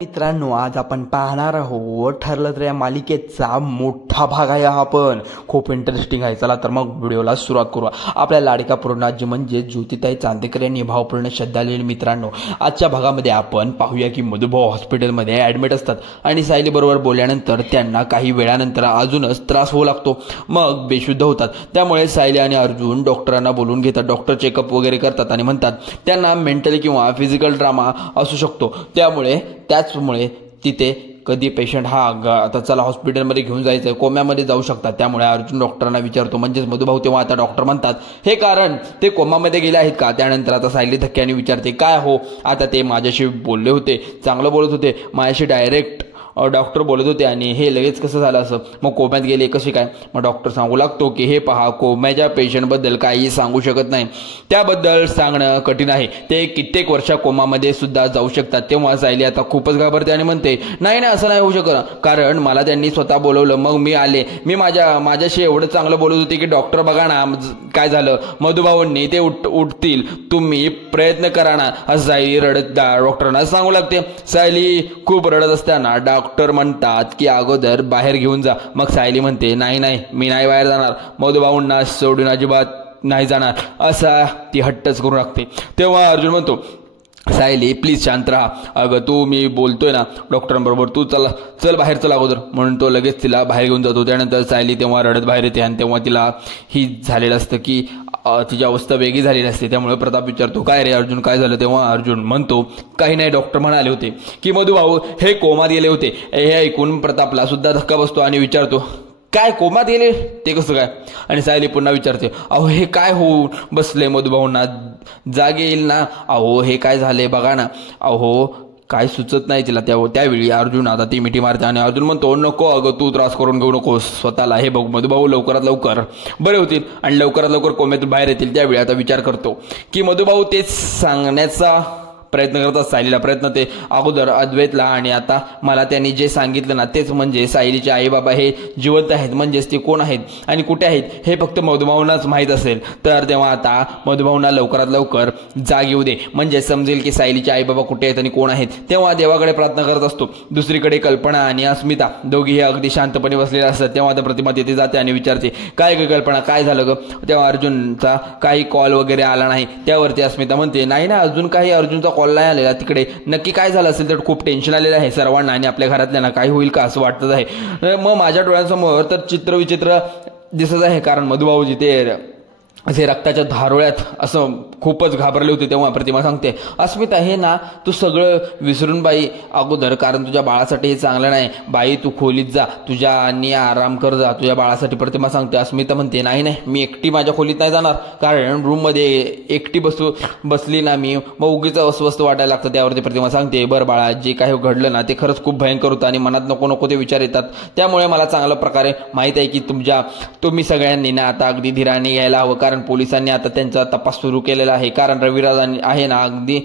मित्रांनो, आज आपण पाहणार आहोत ठरलं तर या मालिकेचा मोठा भाग आहे हा पण खूप इंटरेस्टिंग आहे। चला तर मग व्हिडिओला सुरुवात करू। आपल्या लाडका पूर्णाजी म्हणजे ज्योतिताई चांदेकर यांनी भावपूर्ण श्रद्धांजली। मित्रांनो, आजच्या भागामध्ये आपण पाहूया की मधुभाऊ हॉस्पिटलमध्ये ॲडमिट असतात आणि सायली बरोबर बोलल्यानंतर त्यांना काही वेळानंतर अजूनच त्रास होऊ लागतो, मग बेशुद्ध होतात। त्यामुळे सायली आणि अर्जुन डॉक्टरांना बोलून घेतात। डॉक्टर चेकअप वगैरे करतात आणि म्हणतात त्यांना मेंटल किंवा फिजिकल ड्रामा असू शकतो, त्यामुळे तिथे कधी पेशंट हा आता चला हॉस्पिटलमध्ये घेऊन जायचं, कोम्यामध्ये जाऊ शकतात। त्यामुळे अर्जुन डॉक्टरांना विचारतो, म्हणजेच मधुभाऊ। तेव्हा आता डॉक्टर म्हणतात हे कारण ते कोमामध्ये गेले आहेत का? त्यानंतर आता सायली धक्क्याने विचारते, काय हो आता ते माझ्याशी बोलले होते, चांगलं बोलत होते, माझ्याशी डायरेक्ट डॉक्टर बोलत होते आणि हे लगेच कसं झालं असं? मग कोम्यात गेले कसे काय? मग डॉक्टर सांगू लागतो की हे पहा, कोम्याच्या पेशंटबद्दल काही सांगू शकत नाही, त्याबद्दल सांगणं कठीण आहे, ते कित्येक वर्ष कोमामध्ये सुद्धा जाऊ शकतात। तेव्हा सायली आता खूपच घाबरते आणि म्हणते नाही नाही, असं नाही होऊ शकत, कारण मला त्यांनी स्वतः बोलवलं, मग मी आले, मी माझ्याशी एवढं चांगलं बोलत होते की डॉक्टर बघा ना काय झालं, मधुभाऊंनी ते उठतील, तुम्ही प्रयत्न करा ना, असं सायली रडत डॉक्टरांना सांगू लागते। सायली खूप रडत असताना डॉक्टर म्हणतात की अगोदर बाहेर घेऊन जा। मग सायली म्हणते नाही नाही, मी नाही बाहेर जाणार, मधुभाऊंना सोडून अजिबात नाही जाणार, असा ती हट्टच करून लागते। तेव्हा अर्जुन म्हणतो सायली प्लीज शांत राहा, अगं तू मी बोलतोय ना डॉक्टरांबरोबर, तू चल बाहेर चल अगोदर, म्हणून तो लगेच तिला बाहेर घेऊन जातो। त्यानंतर सायली तेव्हा रडत बाहेर येते आणि तेव्हा तिला ही झालेलं असतं की तिची अवस्था वेगळी झालेली असते। त्यामुळे प्रताप विचारतो काय रे अर्जुन, काय झालं? तेव्हा अर्जुन म्हणतो काही नाही, डॉक्टर म्हणाले होते की मधुभाऊ हे कोमात गेले होते। हे ऐकून प्रतापला सुद्धा धक्का बसतो आणि विचारतो काय कोमात गेले, ते कसं काय? आणि सायली पुन्हा विचारते अहो हे काय होऊन बसले, मधुभाऊंना जाग येईल ना, अहो हे काय झाले बघा ना, अहो काय सुचत नाही तिला। त्यावेळी अर्जुन आता ती मिठी मारते आणि अर्जुन म्हणतो नको अगं, तू त्रास करून घेऊ नकोस स्वतःला, हे बघ मधुभाऊ लवकरात लवकर बरे होतील आणि लवकरात लवकर कोम्यातून बाहेर येतील। त्यावेळी आता विचार करतो की मधुभाऊ तेच सांगण्याचा प्रयत्न करतात सायलीला, प्रयत्न ते अगोदर अद्वैतला, आणि आता मला त्यांनी जे सांगितलं ना तेच म्हणजे सायलीचे आई बाबा हे जिवंत आहेत, म्हणजेच ते कोण आहेत आणि कुठे आहेत हे फक्त मधुभाऊंनाच माहीत असेल। तर तेव्हा आता मधुभाऊंना लवकरात लवकर जाग येऊ दे, म्हणजे समजेल की सायलीचे आई बाबा कुठे आहेत आणि कोण आहेत। तेव्हा देवाकडे प्रार्थना करत असतो। दुसरीकडे कल्पना आणि अस्मिता दोघीही अगदी शांतपणे बसलेले असतात। तेव्हा आता प्रतिमा तिथे जाते आणि विचारते काय ग कल्पना, काय झालं ग? तेव्हा अर्जुनचा काही कॉल वगैरे आला नाही। त्यावरती अस्मिता म्हणते नाही ना, अजून काही अर्जुनचा कॉल नाही आलेला, तिकडे नक्की काय झालं असेल? तर खूप टेन्शन आलेलं आहे सर्वांना आणि आपल्या घरातल्यांना, काय होईल का असं वाटत आहे। मग माझ्या डोळ्यांसमोर तर चित्रविचित्र दिसत आहे, कारण मधुभाऊ जिथे असे रक्ताच्या धारोळ्यात असं खूपच घाबरले होते। तेव्हा प्रतिमा सांगते अस्मिता हे ना तू सगळं विसरून बाई अगोदर, कारण तुझ्या बाळासाठी हे चांगलं नाही बाई, तू खोलीत जा तुझ्या आणि आराम कर जा तुझ्या बाळासाठी, प्रतिमा सांगते। अस्मिता म्हणते नाही नाही, मी एकटी माझ्या खोलीत नाही जाणार, कारण रूममध्ये एकटी बसली ना मी मग उगीच अस्वस्थ वाटायला लागतं। त्यावरती प्रतिमा सांगते बरं बाळा, जे काही घडलं ना ते खरंच खूप भयंकर होतं आणि मनात नको नको ते विचार येतात, त्यामुळे मला चांगल्या प्रकारे माहीत आहे की तुम्ही सगळ्यांनी ना आता अगदी धीराने घ्यायला हवं, कारण पोलिसांनी आता त्यांचा तपास सुरू केलेला आहे, कारण रविराज आहे ना अगदी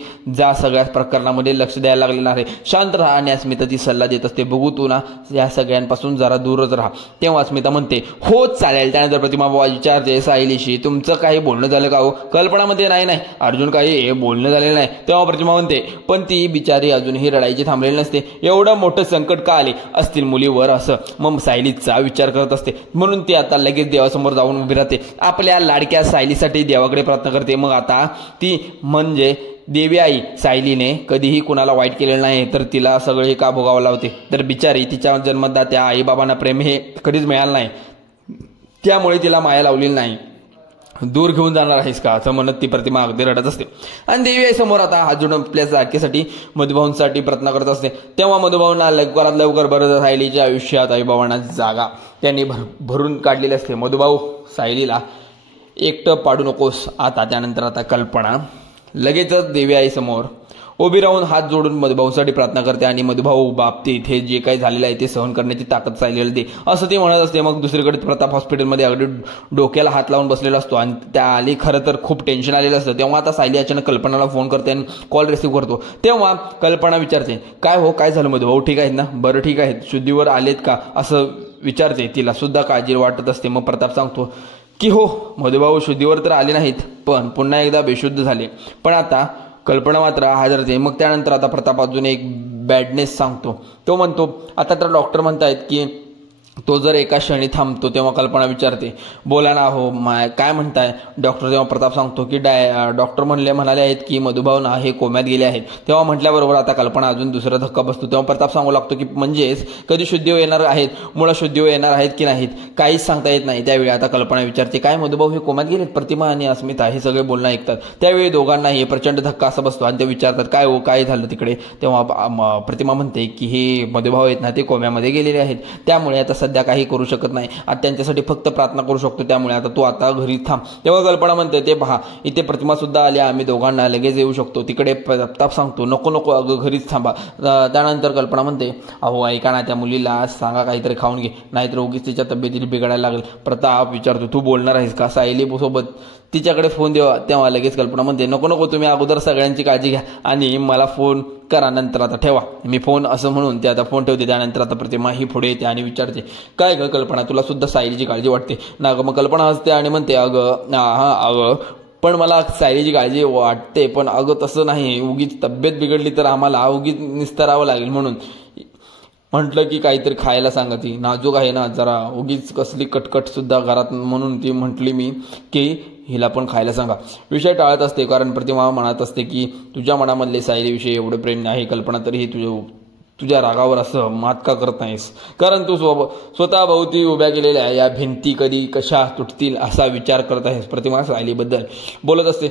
सगळ्या प्रकरणामध्ये लक्ष द्यायला लागलेलं आहे। शांत राहा आणि अस्मिता ती सल्ला देत असते, बघू तू ना या सगळ्यांपासून जरा दूरच राहा। तेव्हा अस्मिता म्हणते हो चालेल। त्यानंतर प्रतिमा विचारते सायलीशी तुमचं काही बोलणं झालं का हो? कल्पना म्हणते नाही नाही अर्जुन, काही बोलणं झालेलं नाही। तेव्हा प्रतिमा म्हणते पण ती बिचारी अजूनही रडायची थांबलेली नसते, एवढं मोठं संकट का आले असतील मुलीवर असं मग सायलीचा विचार करत असते, म्हणून ती आता लगेच देवासमोर जाऊन उभी राहते, आपल्या लाडक्या सायलीसाठी देवाकडे प्रार्थना करते। मग आता ती म्हणजे देवी आई सायलीने कधीही कुणाला वाईट केलेलं नाही, तर तिला सगळे हे का भोगावं लावते? तर बिचारी तिच्या जन्मदात्या आई बाबांना प्रेम हे कधीच मिळालं नाही, त्यामुळे तिला माया लावलेली नाही, दूर घेऊन जाणार आहेस का असं म्हणत ती प्रतिमा अगदी रडत असते। आणि देवी आई समोर आता हात जोडून आपल्या जागेसाठी मधुभाऊंसाठी प्रार्थना करत असते। तेव्हा मधुभाऊंना लवकरात लवकर बरं सायलीच्या आयुष्यात आई बाबांना जागा त्यांनी भरून काढलेली असते। मधुभाऊ सायलीला एकटं पाडू नकोस आता। त्यानंतर आता कल्पना लगेचच देवी आई समोर उभी राहून हात जोडून मधुभाऊसाठी प्रार्थना करते आणि मधुभाऊ बाबतीत हे जे काही झालेलं आहे ते सहन करण्याची ताकद सायलीला दे असं ते म्हणत असते। मग दुसरीकडे प्रताप हॉस्पिटलमध्ये अगदी डोक्याला हात लावून बसलेला असतो आणि त्या आली खरं तर खूप टेन्शन आलेलं असतं। तेव्हा आता सायली अचानक कल्पनाला फोन करते आणि कॉल रिसीव्ह करतो। तेव्हा कल्पना विचारते काय हो, काय झालं मधुभाऊ, ठीक आहेत ना? बरं ठीक आहेत, शुद्धीवर आलेत का असं विचारते, तिला सुद्धा काळजी वाटत असते। मग प्रताप सांगतो की हो मधुभाऊ शुद्धीवर तर आले नाहीत, पण पुन्हा एकदा बेशुद्ध झाले, पण आता कल्पना मात्र हजर होते। मग त्यानंतर आता प्रताप अजून एक बॅडनेस सांगतो. तो म्हणतो आता तर डॉक्टर म्हणतायत की तो जर एका क्षणी थांबतो. तेव्हा कल्पना विचारते बोला ना हो काय म्हणताय डॉक्टर. तेव्हा प्रताप सांगतो की डॉक्टर म्हणाले आहेत की मधुभाऊ ना हे कोम्यात गेले आहेत. तेव्हा म्हटल्याबरोबर आता कल्पना अजून दुसरा धक्का बसतो. तेव्हा प्रताप सांगू लागतो की म्हणजेच कधी शुद्धीवर येणार आहेत, मुळात शुद्धीवर येणार आहेत की नाहीत काहीच सांगता येत नाही. त्यावेळी आता कल्पना विचारते काय मधुभाऊ हे कोम्यात गेलेत. प्रतिमा आणि अस्मिता हे सगळे बोलणं ऐकतात. त्यावेळी दोघांनाही प्रचंड धक्का असा बसतो आणि ते विचारतात काय हो काय झालं तिकडे. तेव्हा प्रतिमा म्हणते की हे मधुभाऊ आहेत ना ते कोम्यामध्ये गेलेले आहेत, त्यामुळे आता सध्या काही करू शकत नाही, आता त्यांच्यासाठी फक्त प्रार्थना करू शकतो, त्यामुळे आता तू आता घरी थांब. तेव्हा कल्पना म्हणते ते पहा इथे प्रतिमा सुद्धा आली, आम्ही दोघांना लगेच येऊ शकतो. तिकडे प्रताप सांगतो नको नको अगं घरीच थांबा. त्यानंतर कल्पना म्हणते अहो ऐका ना त्या मुलीला सांगा काहीतरी खाऊन घे, नाहीतर उगीच तिच्या तब्येतीला बिघडायला लागेल. प्रताप विचारतो तू बोलणार आहेस का सायली सोबत तिच्याकडे फोन देवा. तेव्हा लगेच कल्पना म्हणते नको नको तुम्ही अगोदर सगळ्यांची काळजी घ्या आणि मला फोन करा, नंतर आता ठेवा मी फोन असं म्हणून ते आता फोन ठेवते. त्यानंतर आता प्रतिमा ही पुढे येते आणि विचारते काय ग कल्पना तुला सुद्धा सायलीची काळजी वाटते ना. मग कल्पना हसते आणि म्हणते अगं हां अगं पण मला सायलीची काळजी वाटते, पण अगं तसं नाही, उगीच तब्येत बिघडली तर आम्हाला उगीच निस्तरावं लागेल म्हणून म्हटलं की काहीतरी खायला सांगा, ती नाजूक आहे ना जरा, उगीच कसली कटकट सुद्धा घरात म्हणून ती म्हटली मी की हिला पण खायला सांगा. विषय टाळत असते कारण प्रतिमा म्हणत असते की तुझ्या मनामधले सायलीविषयी एवढे प्रेम आहे कल्पना, तरीही तुझ्या रागावर असं मात का करत नाहीस, कारण तू स्वतः भोवती उभ्या केलेल्या या भिंती कधी कशा तुटतील असा विचार करत आहेस. प्रतिमा सायलीबद्दल बोलत असते.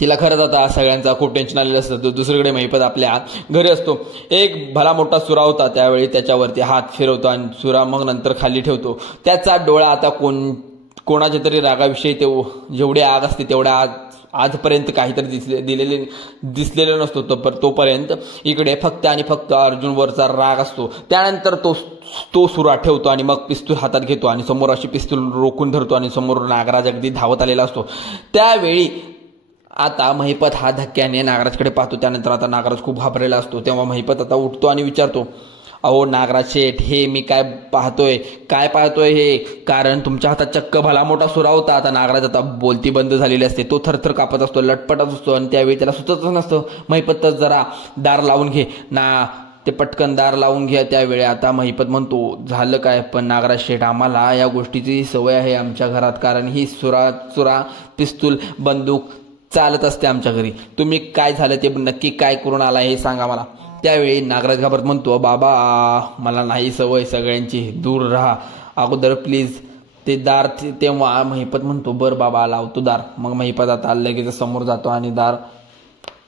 तिला खरंच आता सगळ्यांचा खूप टेन्शन आलेलं असतं. दुसरीकडे महिपत आपल्या घरी असतो. एक भला मोठा सुरा होता, त्यावेळी त्याच्यावरती हात फिरवतो आणि सुरा मग नंतर खाली ठेवतो. त्याचा डोळा आता कोणाच्या तरी रागाविषयी ते जेवढी आग असते तेवढ्या आजपर्यंत काहीतरी दिसलेलं नसतो. तोपर्यंत इकडे फक्त आणि फक्त अर्जुनवरचा राग असतो. त्यानंतर तो सुरा ठेवतो आणि मग पिस्तूल हातात घेतो आणि समोर अशी पिस्तूल रोखून धरतो आणि समोर नागराज अगदी धावत आलेला असतो. त्यावेळी आता महिपत हा धक्क्याने नागराजकडे पाहतो. त्यानंतर आता नागराज खूप घाबरलेला असतो. तेव्हा महिपत आता उठतो आणि विचारतो अहो नागराज शेठ हे मी काय पाहतोय हे, कारण तुमच्या हातात चक्क भला मोठा सुरा होता. आता नागराज आता बोलती बंद झालेली असते. तो थरथर कापत असतो, लटपटत असतो आणि त्यावेळी त्याला सुचतच नसतं महिपत जरा दार लावून घे ना, ते पटकन दार लावून घ्या. त्यावेळी आता महिपत म्हणतो झालं काय, पण नागराज शेठ आम्हाला या गोष्टीची सवय आहे आमच्या घरात, कारण ही सुरा पिस्तूल बंदूक चालत असते आमच्या घरी. तुम्ही काय झालं ते नक्की काय करून आला हे सांगा मला. त्यावेळी नागराज घाबरत म्हणतो बाबा मला नाही सवय सगळ्यांची, दूर राहा अगोदर प्लीज ते दार. तेव्हा महिपत म्हणतो बरं बाबा लावतो दार. मग महिपत आता लगेच समोर जातो आणि दार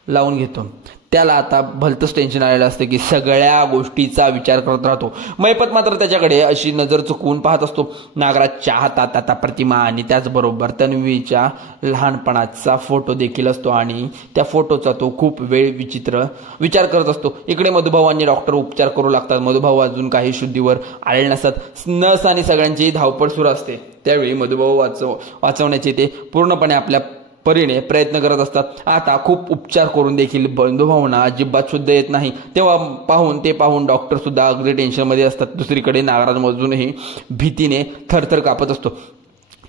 लावून घेतो. त्याला आता भलतंच टेन्शन आलेलं असतं की सगळ्या गोष्टीचा विचार करत राहतो. महिपत मात्र त्याच्याकडे अशी नजर चुकवून पाहत असतो. नागराजच्या हातात आता प्रतिमा आणि त्याचबरोबर तन्वीच्या लहानपणाचा फोटो देखील असतो आणि त्या फोटोचा तो खूप वेळ विचार करत असतो. इकडे मधुभाऊ आणि डॉक्टर उपचार करू लागतात. मधुभाऊ अजून काही शुद्धीवर आलेले नसतात. नर्स आणि सगळ्यांची धावपळ सुरू असते. त्यावेळी मधुभाऊ वाचवण्याचे ते पूर्णपणे आपल्या परीने प्रयत्न करत असतात. आता खूप उपचार करून देखील मधुभाऊंना अजिबात शुद्ध येत नाही. तेव्हा पाहून डॉक्टर सुद्धा अगदी टेन्शनमध्ये असतात. दुसरीकडे नागराज अजूनही भीतीने थरथर कापत असतो.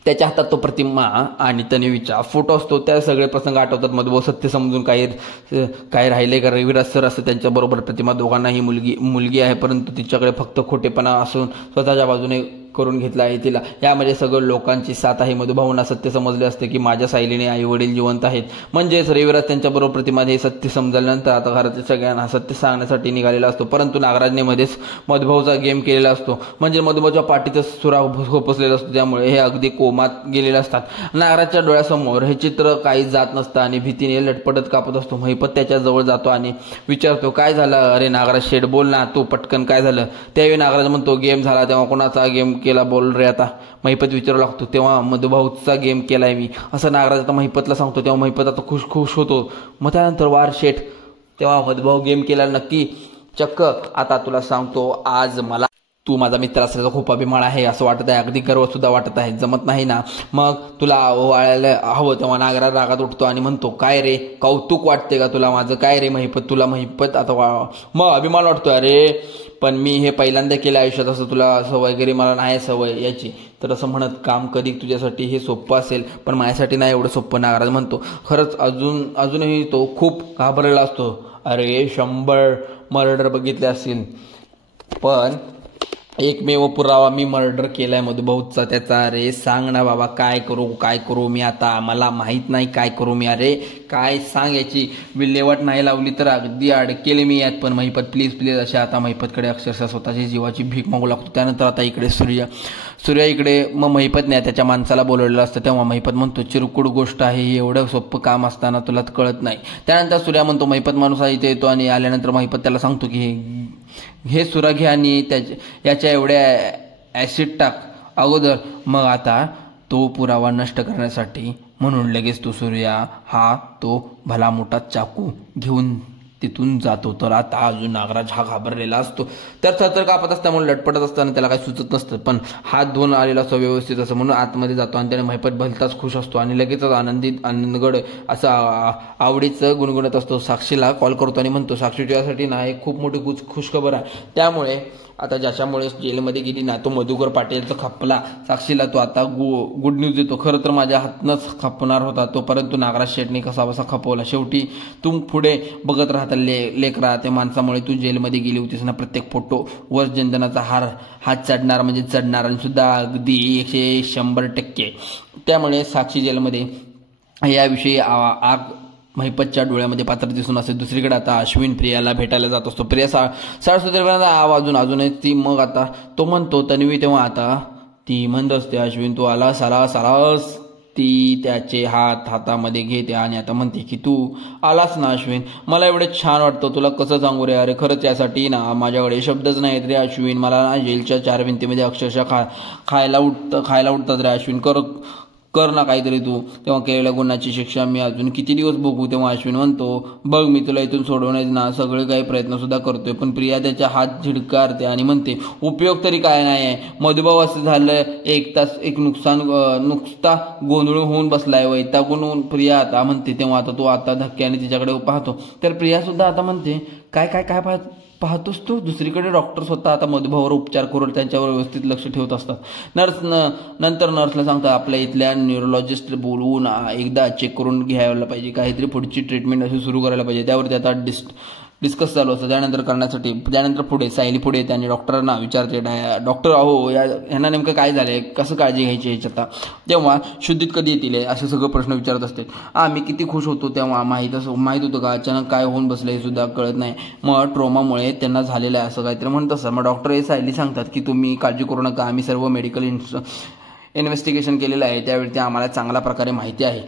त्याच्या हातात तो प्रतिमा आणि तन्वीचा फोटो असतो. त्या सगळे प्रसंग आठवतात. मधुभाऊ सत्य समजून काय राहिले का रविराज सर असं त्यांच्याबरोबर प्रतिमा दोघांनाही मुलगी आहे, परंतु तिच्याकडे फक्त खोटेपणा असून स्वतःच्या बाजूने करून घेतला आहे तिला. यामध्ये सगळं लोकांची साथ आहे. मधुभाऊंना सत्य समजले असते की माझ्या सायलीने आई वडील जिवंत आहेत. म्हणजेच रविराज त्यांच्याबरोबर प्रतिमाने हे सत्य समजल्यानंतर आता घरातील सगळ्यांना सत्य सांगण्यासाठी निघालेला असतो. परंतु नागराजने मध्येच मधुभाऊचा गेम केलेला असतो. म्हणजे मधुभाऊच्या पाठीतच सुरा खोपसलेला असतो. त्यामुळे हे अगदी कोमात गेलेले असतात. नागराजच्या डोळ्यासमोर हे चित्र काही जात नसतं आणि भीतीने लटपटत कापत असतो. महिपत त्याच्या जवळ जातो आणि विचारतो काय झालं. अरे नागराज शेठ बोल ना तू पटकन काय झालं. त्यावेळी नागराज म्हणतो गेम झाला. तेव्हा कोणाचा गेम केला बोल रे आता, महिपत विचारू लागतो. तेव्हा मधुभाऊचा गेम केलाय मी असं नागराज आता महिपतला सांगतो. तेव्हा महिपत आता खुश होतो. मग त्यानंतर वार शेठ तेव्हा मधुभाऊ गेम केला नक्की चक्क. आता तुला सांगतो आज मला तू माझा मित्र असल्याचा खूप अभिमान आहे असं वाटत आहे, अगदी गर्व सुद्धा वाटत आहे. जमत नाही ना मग तुला ओवाळायला हवं. तेव्हा नागराज रागात उठतो आणि म्हणतो काय रे कौतुक वाटते का तुला माझं, काय रे महिपत तुला महिपत आता मग अभिमान वाटतो. अरे पण मी हे पहिल्यांदा केलं आयुष्यात, असं तुला असं वगैरे मला नाही सवय याची. तर असं म्हणत काम कधी तुझ्यासाठी हे सोपं असेल पण माझ्यासाठी नाही एवढं सोपं. नागराज म्हणतो खरंच अजूनही तो खूप घाबरलेला असतो. अरे 100 मर्डर बघितले असतील, पण एकमेव पुरावा मी मर्डर केलाय मधुभाऊचा त्याचा. अरे सांग ना बाबा, काय करू मी आता, मला माहित नाही काय करू मी. अरे काय सांग, याची विल्हेवाट नाही लावली तर अगदी अडकेले मी यात. पण महिपत प्लीज अशा आता महिपतकडे अक्षरशः स्वतःची जीवाची भीक मागू लागतो. त्यानंतर आता इकडे सूर्या इकडे मग महिपत नाही त्याच्या माणसाला बोलवलेलं असतं, तेव्हा महिपत म्हणतो चिरकुड गोष्ट आहे ही, एवढं सोपं काम असताना तुला कळत नाही. त्यानंतर सूर्या म्हणतो महिपत माणूस इथे येतो आणि आल्यानंतर महिपत त्याला सांगतो की हे सुरा घे आणि याच्या एवढ्या ॲसिड टाक अगोदर, मग आता तो पुरावा नष्ट करण्यासाठी म्हणून लगेच तो सूर्या हा तो भला मोठा चाकू घेऊन तिथून जातो. तर आता अजून नागराज हा घाबरलेला असतो, तर थरथर कापत असल्यामुळे लटपटत असताना त्याला काही सुचत नसतं, पण हात धुवून आलेला असतो व्यवस्थित असं म्हणून आतमध्ये जातो आणि त्याने महिपत भलताच खुश असतो आणि लगेचच आनंदगड असं आवडीचं गुणगुणत असतो. साक्षीला कॉल करतो आणि म्हणतो साक्षी तुझ्यासाठी ना एक खूप मोठी खुशखबर आहे. त्यामुळे आता ज्याच्यामुळे जेलमध्ये गेली ना तो मधुकर पाटीलचा खपला साक्षीला, तो आता गुड न्यूज देतो. खरं तर माझ्या हातनंच खपणार होता तो, परंतु नागराज शेटने कसा बसा खपवला. शेवटी तू पुढे बघत राहता लेकरा, त्या माणसामुळे तू जेलमध्ये गेली होतीस ना. प्रत्येक फोटो वर चंदनाचा हात चढणार म्हणजे चढणार आणि सुद्धा अगदी 100%. त्यामुळे साक्षी जेलमध्ये याविषयी आग महिपतच्या डोळ्यामध्ये पात्र दिसून असे. दुसरीकडे आता अश्विन प्रियाला भेटायला जात असतो. प्रिया साडेसुद्धा अजूनही ती, मग आता तो म्हणतो तन्वी, तेव्हा आता ती म्हणत असते अश्विन तू आला सालास. ती त्याचे हातामध्ये घेते आणि आता म्हणते की तू आलास ना अश्विन, मला एवढे छान वाटतं, तुला कसं सांगू रे. अरे खरंच यासाठी ना माझ्याकडे शब्दच नाहीत रे अश्विन, मला ना जेलच्या 4 भिंतीमध्ये अक्षरशः खायला उठतात रे अश्विन, कर ना काहीतरी तू. तेव्हा केलेल्या गुन्ह्याची शिक्षा मी अजून किती दिवस बघू. तेव्हा अश्विन म्हणतो बघ मी तुला इथून सोडवण्याचे ना सगळे काही प्रयत्न सुद्धा करतोय, पण प्रिया त्याच्या हात झिडकारते आणि म्हणते उपयोग तरी काय नाही आहे. मधुभाऊ असं झालं एक नुकता गोंधळ होऊन बसलाय, वैतागून प्रिया आता म्हणते. तेव्हा आता तो आता धक्क्याने तिच्याकडे पाहतो, तर प्रिया सुद्धा आता म्हणते काय पाहतोस तू. दुसरीकडे डॉक्टर स्वतः आता मधुभाऊवर उपचार करून त्यांच्यावर व्यवस्थित लक्ष ठेवत असतात. नंतर नर्सला सांगतात आपल्या इथल्या न्यूरोलॉजिस्ट बोलवून एकदा चेक करून घ्यायला पाहिजे, काहीतरी पुढची ट्रीटमेंट अशी सुरू करायला पाहिजे. त्यावरती आता डिस्कस चालू असतं. त्यानंतर पुढे सायली पुढे येते आणि डॉक्टरांना विचारते डॉक्टर अहो यांना नेमकं काय झालंय, कसं काळजी घ्यायची ह्याच्यात. तेव्हा शुद्धीत कधी येतील असे सगळे प्रश्न विचारत असते. मी किती खुश होतो तेव्हा माहीत होतं का अचानक काय होऊन बसलं हे सुद्धा कळत नाही, मग ट्रोमामुळे त्यांना झालेलं आहे असं काहीतरी म्हणत असतं. मग डॉक्टर हे सायली सांगतात की तुम्ही काळजी करू नका, आम्ही सर्व मेडिकल इन्व्हेस्टिगेशन केलेलं आहे, त्यावेळी ते आम्हाला चांगल्या प्रकारे माहिती आहे,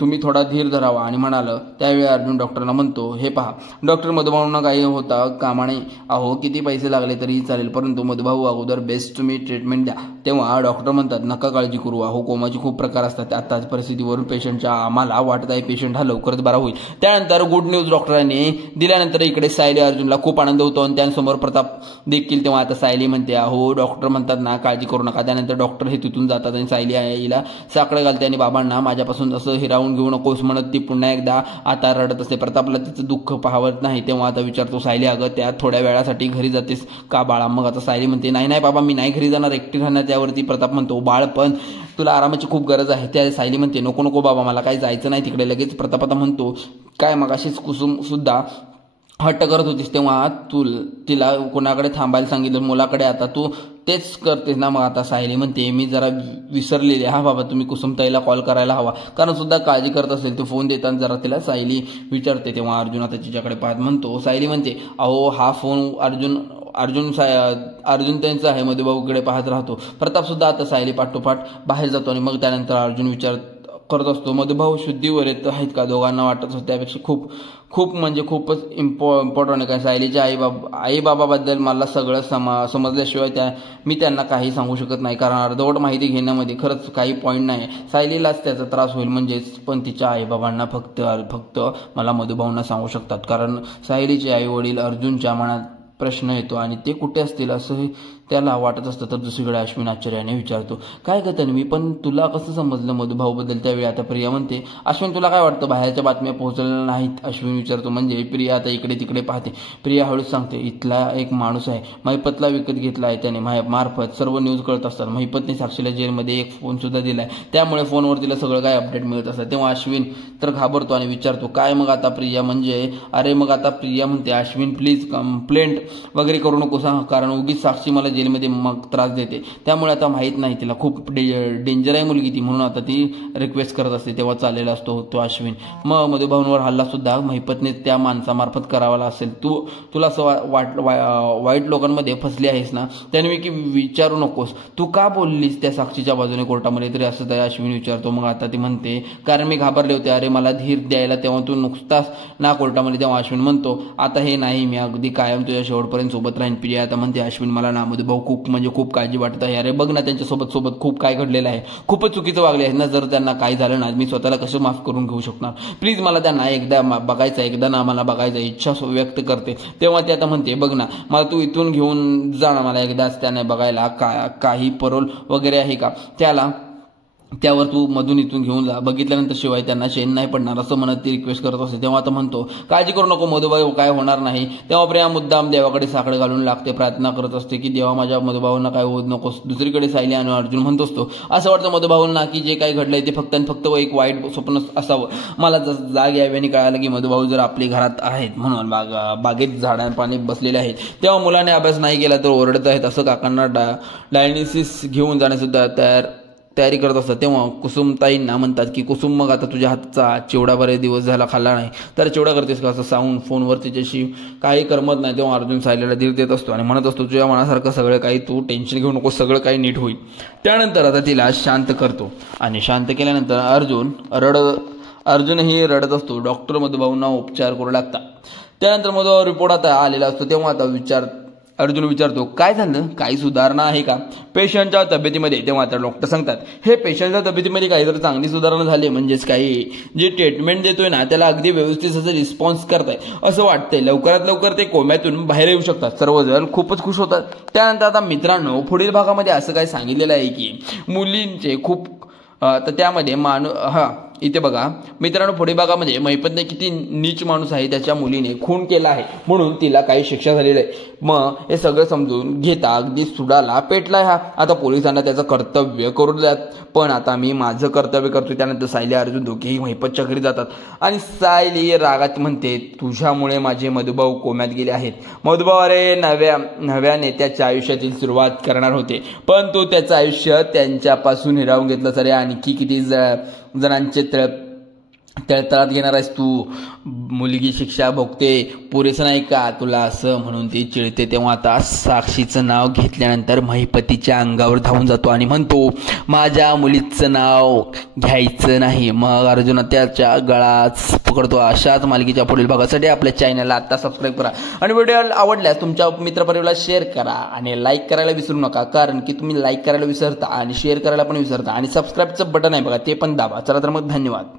तुम्ही थोडा धीर धरावा. आणि म्हणालं त्यावेळी अर्जुन डॉक्टरला म्हणतो हे पहा डॉक्टर मधुभाऊंना काही होता कामाने, अहो किती पैसे लागले तरी चालेल, परंतु मधुभाऊ अगोदर बेस्ट तुम्ही ट्रीटमेंट द्या. तेव्हा डॉक्टर म्हणतात नका काळजी करू, अहो कोमाचे खूप प्रकार असतात, आताच परिस्थितीवरून पेशंटच्या आम्हाला वाटत आहे पेशंट हा लवकरच बरा होईल. त्यानंतर गुड न्यूज डॉक्टरांनी दिल्यानंतर इकडे सायली अर्जुनला खूप आनंद होतो आणि त्यांसमोर प्रताप देखील. तेव्हा आता सायली म्हणते अहो डॉक्टर म्हणतात ना काळजी करू नका. त्यानंतर डॉक्टर हे तिथून जातात आणि सायली आईला साकडं घालते आणि बाबांना माझ्यापासून असं हिरावून घेऊ नकोस म्हणत ती पुन्हा एकदा आता रडत असते. प्रतापला तिचं दुःख पाहत नाही. तेव्हा आता विचारतो सायली अगं त्या थोड्या वेळासाठी घरी जातेस का बाळा. मग आता सायली म्हणते नाही बाबा मी नाही घरी जाणार, एकटी राहणार. त्यावरती प्रताप म्हणतो बाळ पण तुला आरामाची खूप गरज आहे. त्या सायली म्हणते नको बाबा मला काही जायचं नाही तिकडे. लगेच प्रताप आता म्हणतो काय मग अशीच कुसुम सुद्धा हट्ट करत होतीस तेव्हा तिला कोणाकडे थांबायला सांगितलं मुलाकडे, आता तू तेच करतेस ना. मग आता सायली म्हणते मी जरा विसरलेली, हा बाबा तुम्ही कुसुमताईला कॉल करायला हवा, कारण सुद्धा काळजी करत असेल. तो फोन देताना जरा तिला सायली विचारते. तेव्हा अर्जुन आता तिच्याकडे पाहत म्हणतो सायली म्हणते अहो हा फोन अर्जुन त्यांचा आहे. मधुभाऊकडे पाहत राहतो. प्रताप सुद्धा आता सायली पाठोपाठ बाहेर जातो आणि मग त्यानंतर अर्जुन विचार करत असतो मधुभाऊ शुद्धीवर येत आहेत का. दोघांना वाटत असतं त्यापेक्षा खूप म्हणजे खूपच इम्पॉर्टंट आहे. काय सायलीच्या आईबाबाबद्दल मला सगळं समजल्याशिवाय मी त्यांना काही सांगू शकत नाही, कारण अर्धवट माहिती घेण्यामध्ये खरंच काही पॉईंट नाही. सायलीलाच त्याचा त्रास होईल म्हणजेच, पण तिच्या आईबाबांना फक्त मला मधुभाऊंना सांगू शकतात, कारण सायलीचे आई वडील अर्जुनच्या मनात प्रश्न येतो आणि ते कुठे असतील असंही त्याला वाटत असतं तर दुसरीकडे अश्विन आश्चर्याने विचारतो, काय ग तन्वी, पण तुला कसं समजलं मधुभाऊबद्दल? त्यावेळी आता प्रिया म्हणते, अश्विन तुला काय वाटतं बाहेरच्या बातम्या पोहोचलेल्या नाहीत? अश्विन विचारतो. म्हणजे प्रिया आता इकडे तिकडे पाहते. प्रिया हळूच सांगते, इथला एक माणूस आहे, महिपतला विकत घेतला आहे त्याने, मार्फत सर्व न्यूज कळत असतात. महिपतने साक्षीला जेलमध्ये एक फोन सुद्धा दिलाय, त्यामुळे फोनवर तिला सगळं काय अपडेट मिळत असतात. तेव्हा अश्विन तर घाबरतो आणि विचारतो, काय मग आता प्रिया? म्हणजे अरे मग आता प्रिया म्हणते, अश्विन प्लीज कंप्लेंट वगैरे करू नको सांग, कारण उगीच साक्षी मला जेलमध्ये मग त्रास देते, त्यामुळे आता माहीत नाही, तिला खूप डेंजर आहे मुलगी ती, म्हणून आता ती रिक्वेस्ट करत असते. तेव्हा चाललेला असतो तो अश्विन. मग मधुभाऊंवर हल्ला सुद्धा महिपतने त्या माणसामार्फत करावाला असेल. तुला असं वाईट लोकांमध्ये फसली आहेस ना? त्याने की विचारू नकोस, तू का बोललीस त्या साक्षीच्या बाजूने कोर्टामध्ये? तरी असं त्या अश्विन विचारतो. मग आता ती म्हणते, कारण मी घाबरले होते, अरे मला धीर द्यायला, तेव्हा तू नुकताच ना कोर्टामध्ये. तेव्हा अश्विन म्हणतो, आता हे नाही, मी अगदी कायम तुझ्या शेवटपर्यंत सोबत राहीन. प्रिया आता म्हणते, अश्विन मला ना मधुभाऊ खूप म्हणजे खूप काळजी वाटत आहे. अरे बघ ना, त्यांच्यासोबत खूप काय घडलेलं आहे, खूपच चुकीचं वागले आहेत ना. जर त्यांना काही झालं ना, मी स्वतःला कसं माफ करून घेऊ शकणार? प्लीज मला त्यांना एकदा बघायचं, एकदा ना मला बघायचं, इच्छा व्यक्त करते. तेव्हा ती आता म्हणते, बघ ना, मला तू इथून घेऊन जा ना, मला एकदाच त्याने बघायला. काही परोल वगैरे आहे का त्यावर तू मधून इथून घेऊन जा, बघितल्यानंतर शिवाय त्यांना चैन नाही पडणार, असं म्हणत ती रिक्वेस्ट करत असते. तेव्हा आता म्हणतो, काळजी करू नको मधुभाऊ, काय होणार नाही. तेव्हा प्रिया मुद्दाम देवाकडे साकडं घालून लागते, प्रार्थना करत असते की देवा माझ्या मधुभाऊंना काय होत नकोस. दुसरीकडे सायली आणि अर्जुन म्हणत असतो, असं वाटतं मधुभाऊंना की जे काही घडलंय ते फक्त आणि फक्त एक वाईट स्वप्न असावं. मला जाग याव्याने कळालं की मधुभाऊ जर आपल्या घरात आहेत म्हणून बागेत झाडांपाणी बसलेले आहेत. तेव्हा मुलाने अभ्यास नाही केला तर ओरडत आहेत, असं काकांना डायलिसिस घेऊन जाण्यासुद्धा तयारी करत असतात. तेव्हा कुसुमताईंना म्हणतात की कुसुम, मग आता तुझ्या हातचा चिवडा बरेच दिवस झाला खाल्ला नाही, तर चिवडा करतेस का? असं सांगून फोनवर तिच्याशी काही करमत नाही. तेव्हा अर्जुन सायलीला धीर देत असतो आणि म्हणत असतो, तुझ्या मनासारखं सगळं काही, तू टेन्शन घेऊ नको, सगळं काही नीट होईल. त्यानंतर आता तिला शांत करतो आणि शांत केल्यानंतर अर्जुनही रडत असतो. डॉक्टर मधुभाऊंना उपचार करू लागतात. त्यानंतर मधुभाऊ रिपोर्ट आता आलेला असतो. तेव्हा आता अर्जुन विचारतो, काय झालं, काही सुधारणा आहे का पेशंटच्या तब्येतीमध्ये? तेव्हा आता डॉक्टर सांगतात, हे पेशंटच्या तब्येतीमध्ये काही जर चांगली सुधारणा झाली, म्हणजेच काही जे ट्रीटमेंट देतोय ना त्याला अगदी व्यवस्थित असं रिस्पॉन्स करताय असं वाटतंय. लवकरात लवकर ते कोम्यातून बाहेर येऊ शकतात. सर्वजण खूपच खुश होतात. त्यानंतर आता मित्रांनो, पुढील भागामध्ये असं काय सांगितलेलं आहे की मुलींचे खूप तर त्यामध्ये इथे बघा मित्रांनो, पुढे भागामध्ये महिपतने किती नीच माणूस आहे, त्याच्या मुलीने खून केला आहे म्हणून तिला काही शिक्षा झालेली आहे. मग हे सगळं समजून घेता अगदी सुडाला पेटलाय हा. आता पोलिसांना त्याचं कर्तव्य करू द्यात, पण आता मी माझं कर्तव्य करतोय. त्यानंतर सायली अर्जुन दोघेही महिपतच्या घरी जातात आणि सायली रागात म्हणते, तुझ्यामुळे माझे मधुभाऊ कोम्यात गेले आहेत. मधुभाऊ अरे नव्याने त्याच्या आयुष्यातील सुरुवात करणार होते, पण तो त्याचं आयुष्य त्यांच्यापासून हिरावून घेतलं. सरे आणखी किती जणांचे तळतळात घेणार आहेस तू? मुलगी शिक्षा भोगते, पुरेसं नाही का तुला? असं म्हणून ती चिडते. तेव्हा आता साक्षीचं नाव घेतल्यानंतर महिपतीच्या अंगावर धावून जातो आणि म्हणतो, माझ्या मुलीचं नाव घ्यायचं नाही. मग अर्जुन त्याच्या गळाच पकडतो. अशाच मालिकेच्या पुढील भागासाठी आपल्या चॅनलला आता सबस्क्राईब करा आणि व्हिडिओ आवडल्यास तुमच्या मित्रपरिवाराला शेअर करा आणि लाईक करायला विसरू नका, कारण की तुम्ही लाईक करायला विसरता आणि शेअर करायला पण विसरता आणि सबस्क्राईबचं बटन आहे बघा ते पण दाबा. चला तर मग धन्यवाद.